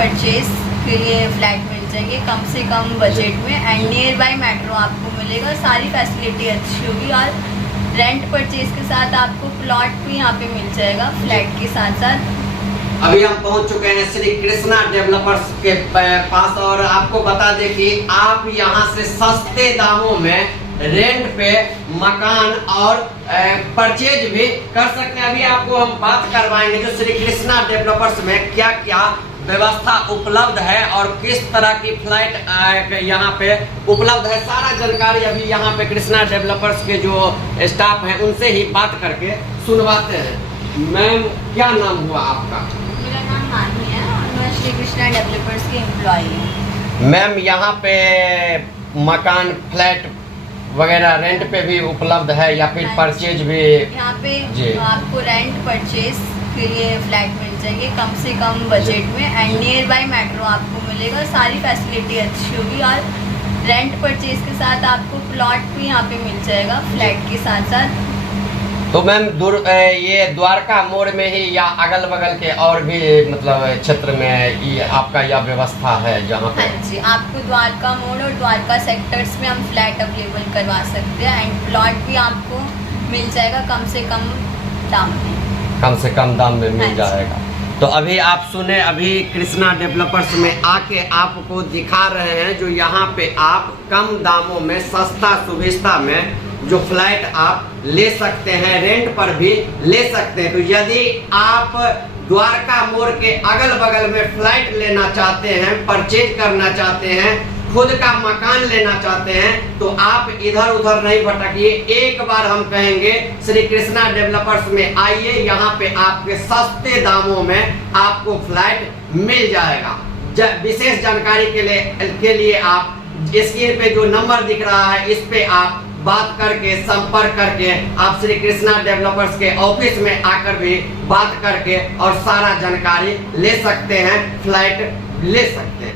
Purchase के लिए flat मिल जाएंगे कम से कम बजट में एंड नियर बाय मेट्रो आपको मिलेगा। सारी फैसिलिटी अच्छी होगी और रेंट परचेज के साथ आपको प्लॉट भी यहाँ पे मिल जाएगा फ्लैट के साथ साथ। अभी हम पहुंच चुके हैं श्री कृष्णा डेवलपर्स के पास और आपको बता दें कि आप यहां से सस्ते दामों में रेंट पे मकान और परचेज भी कर सकते हैं। अभी आपको हम बात करवाएंगे जो श्री कृष्णा डेवलपर्स में क्या क्या व्यवस्था उपलब्ध है और किस तरह की फ्लैट यहाँ पे उपलब्ध है। सारा जानकारी अभी यहाँ पे कृष्णा डेवलपर्स के जो स्टाफ हैं उनसे ही बात करके सुनवाते हैं। मैम, क्या नाम हुआ आपका? मेरा नाम मानी है और मैं श्री कृष्णा डेवलपर्स की एम्प्लॉई हूँ। मैम, यहाँ पे मकान फ्लैट वगैरह रेंट पे भी उपलब्ध है या फिर परचेज भी? यहाँ पे आपको रेंट परचेज के लिए फ्लैट मिल जाएंगे कम से कम बजट में एंड नियर बाय मेट्रो आपको मिलेगा। सारी फैसिलिटी अच्छी होगी और रेंट परचेज के साथ आपको प्लॉट भी यहाँ पे मिल जाएगा फ्लैट के साथ साथ। तो मैम ये द्वारका मोड़ में ही या अगल बगल के और भी मतलब क्षेत्र में ये आपका यह व्यवस्था है जहाँ पे? हाँ जी, आपको द्वारका मोड़ और द्वारका सेक्टर्स में हम फ्लैट अवेलेबल करवा सकते हैं एंड प्लॉट भी आपको मिल जाएगा कम से कम दाम में। कम से कम दाम में मिल जाएगा। तो अभी आप सुने, अभी कृष्णा डेवलपर्स में आके आपको दिखा रहे हैं जो यहाँ पे आप कम दामों में सस्ता सुविधा में जो फ्लैट आप ले सकते हैं, रेंट पर भी ले सकते हैं। तो यदि आप द्वारका मोड़ के अगल बगल में फ्लैट लेना चाहते हैं, परचेज करना चाहते हैं, खुद का मकान लेना चाहते हैं तो आप इधर उधर नहीं भटकिए। एक बार हम कहेंगे श्री कृष्णा डेवलपर्स में आइए, यहाँ पे आपके सस्ते दामों में आपको फ्लैट मिल जाएगा। विशेष जानकारी के लिए आप स्क्रीन पे जो नंबर दिख रहा है इस पे आप बात करके संपर्क करके आप श्री कृष्णा डेवलपर्स के ऑफिस में आकर भी बात करके और सारा जानकारी ले सकते हैं, फ्लैट ले सकते हैं।